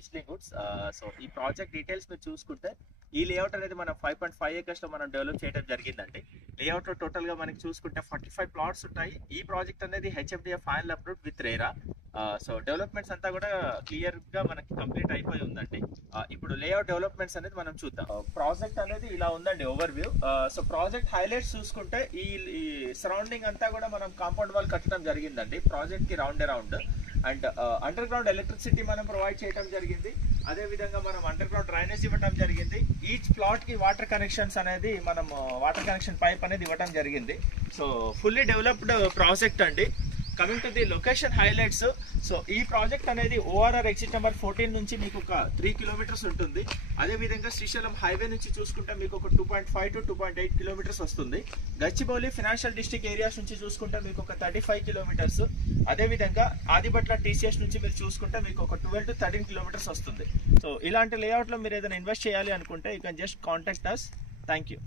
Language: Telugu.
Whistling Woods. సో ఈ ప్రాజెక్ట్ డీటెయిల్స్ మీరు చూసుకుంటే ఈ లేఅవుట్ అనేది మనం 5.5 acres లో మనం డెవలప్ చేయడం జరిగిందండి. లేఅవుట్ లో టోటల్ గా మనకి చూసుకుంటే 45 ప్లాట్స్ ఉంటాయి. ఈ ప్రాజెక్ట్ అనేది HFDA final approved with RERA. So developments అంతా కూడా క్లియర్ గా మనకి కంప్లీట్ అయిపోయి ఉందండి. ఇప్పుడు లేఅవుట్ డెవలప్మెంట్స్ అనేది మనం చూద్దాం. ప్రాజెక్ట్ అనేది ఇలా ఉందండి over view. So project highlights చూసుకుంటే ఈ సరౌండింగ్ అంతా కూడా మనం కాంపౌండ్ వాల్ కట్టడం జరిగిందండి ప్రాజెక్ట్ కి round around. And under ground electricity మనం ప్రొవైడ్ చేయడం జరిగింది. అదే విధంగా మనం అండర్ గ్రౌండ్ డ్రైనేజ్ ఇవ్వడం జరిగింది. ఈచ్ ప్లాట్ కి వాటర్ కనెక్షన్స్ అనేది మనం వాటర్ కనెక్షన్ పైప్ అనేది ఇవ్వడం జరిగింది. సో ఫుల్లీ డెవలప్డ్ ప్రాజెక్ట్ అండి. Coming to the location highlights. So ఈ ప్రాజెక్ట్ అనేది ఓఆర్ఆర్ ఎగ్జిట్ నెంబర్ 14 నుంచి మీకు ఒక 3 kilometers ఉంటుంది. అదే విధంగా శ్రీశైలం హైవే నుంచి చూసుకుంటే మీకు ఒక 2.5 to 2.8 kilometers వస్తుంది. గచ్చిబౌలి ఫైనాన్షియల్ డిస్ట్రిక్ట్ ఏరియాస్ నుంచి చూసుకుంటే మీకు ఒక 35 kilometers. అదే విధంగా ఆదిబట్ల టీసీఎస్ నుంచి మీరు చూసుకుంటే మీకు ఒక 12 to 13 kilometers వస్తుంది. సో ఇలాంటి లేఅవుట్ లో మీరు ఏదైనా ఇన్వెస్ట్ చేయాలి అనుకుంటే you can just contact us. Thank you.